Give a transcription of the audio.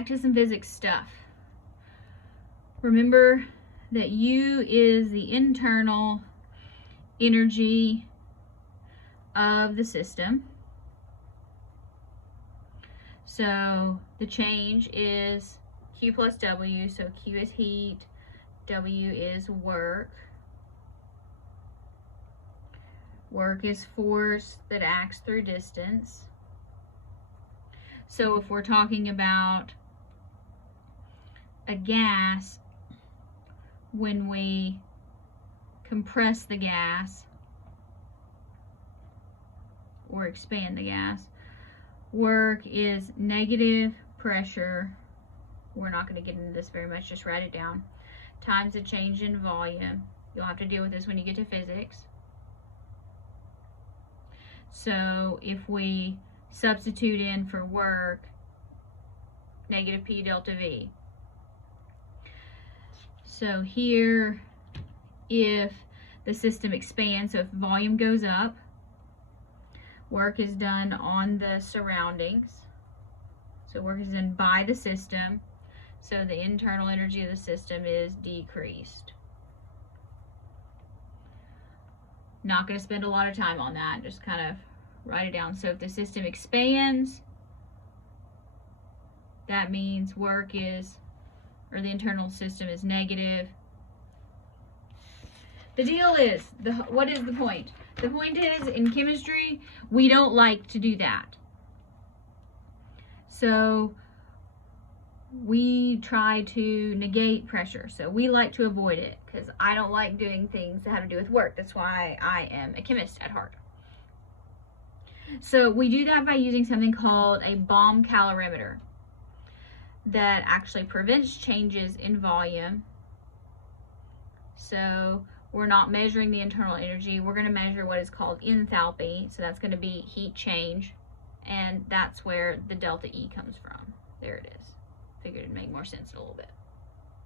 back to some physics stuff. Remember that U is the internal energy of the system. So the change is Q plus W. So Q is heat, W is work. Work is force that acts through distance. So if we're talking about a gas, when we compress the gas or expand the gas, work is negative pressure. We're not going to get into this very much, just write it down. Times the change in volume. You'll have to deal with this when you get to physics. So if we substitute in for work, negative P delta V. So here, if the system expands, so if volume goes up, work is done on the surroundings. So work is done by the system. So the internal energy of the system is decreased. Not going to spend a lot of time on that, just kind of write it down. So if the system expands, that means work is, or the internal system is negative. The deal is, what is the point? The point is, in chemistry, we don't like to do that. So we try to negate pressure. So we like to avoid it, because I don't like doing things that have to do with work. That's why I am a chemist at heart. So we do that by using something called a Baum calorimeter that actually prevents changes in volume. So we're not measuring the internal energy. We're going to measure what is called enthalpy. So that's going to be heat change. And that's where the delta E comes from. There it is. Figured it'd make more sense in a little bit.